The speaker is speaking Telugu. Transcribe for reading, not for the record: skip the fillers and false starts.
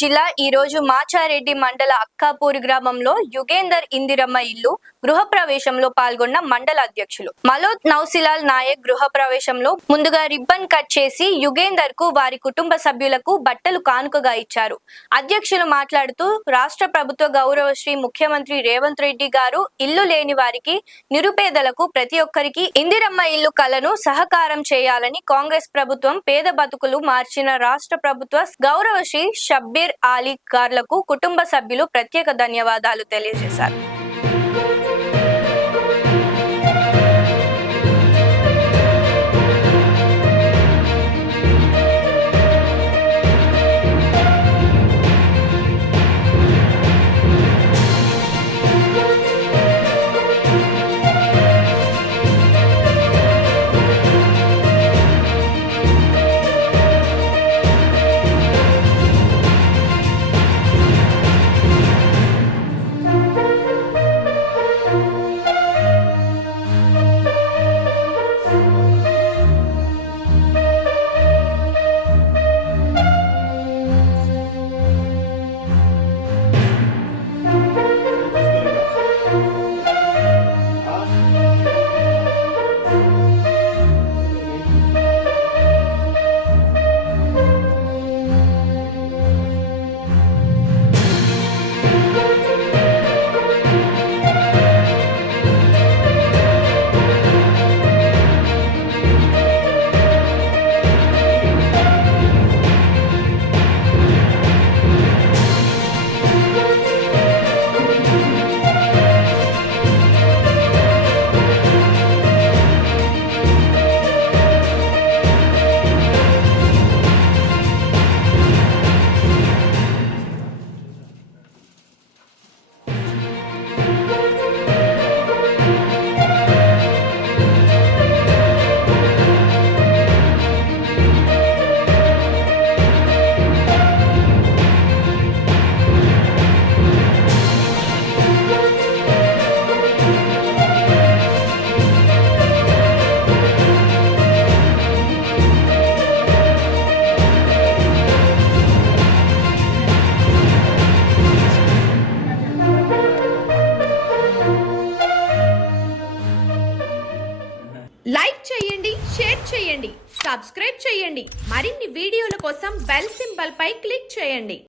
జిల్లా ఈ రోజు మాచారెడ్డి మండల అక్కాపూర్ గ్రామంలో యుగేందర్ ఇందిరమ్మ ఇల్లు గృహప్రవేశంలో పాల్గొన్న మండల అధ్యక్షులు మలోత్ నౌసిలాల్ నాయక్ గృహప్రవేశంలో ముందుగా రిబ్బన్ కట్ చేసి యుగేందర్ కు వారి కుటుంబ సభ్యులకు బట్టలు కానుకగా ఇచ్చారు. అధ్యక్షులు మాట్లాడుతూ రాష్ట్ర ప్రభుత్వ గౌరవశ్రీ ముఖ్యమంత్రి రేవంత్ రెడ్డి గారు ఇల్లు లేని వారికి నిరుపేదలకు ప్రతి ఒక్కరికి ఇందిరమ్మ ఇల్లు కలను సహకారం చేయాలని కాంగ్రెస్ ప్రభుత్వం పేద బతుకులు మార్చిన రాష్ట్ర ప్రభుత్వ గౌరవశ్రీ షబ్బీర్ ఆలీ గార్లకు కుటుంబ సభ్యులు ప్రత్యేక ధన్యవాదాలు తెలియజేశారు. లైక్ చేయండి, షేర్ చేయండి, సబ్స్క్రైబ్ చేయండి. మరిన్ని వీడియోల కోసం బెల్ సింబల్ పై క్లిక్ చేయండి.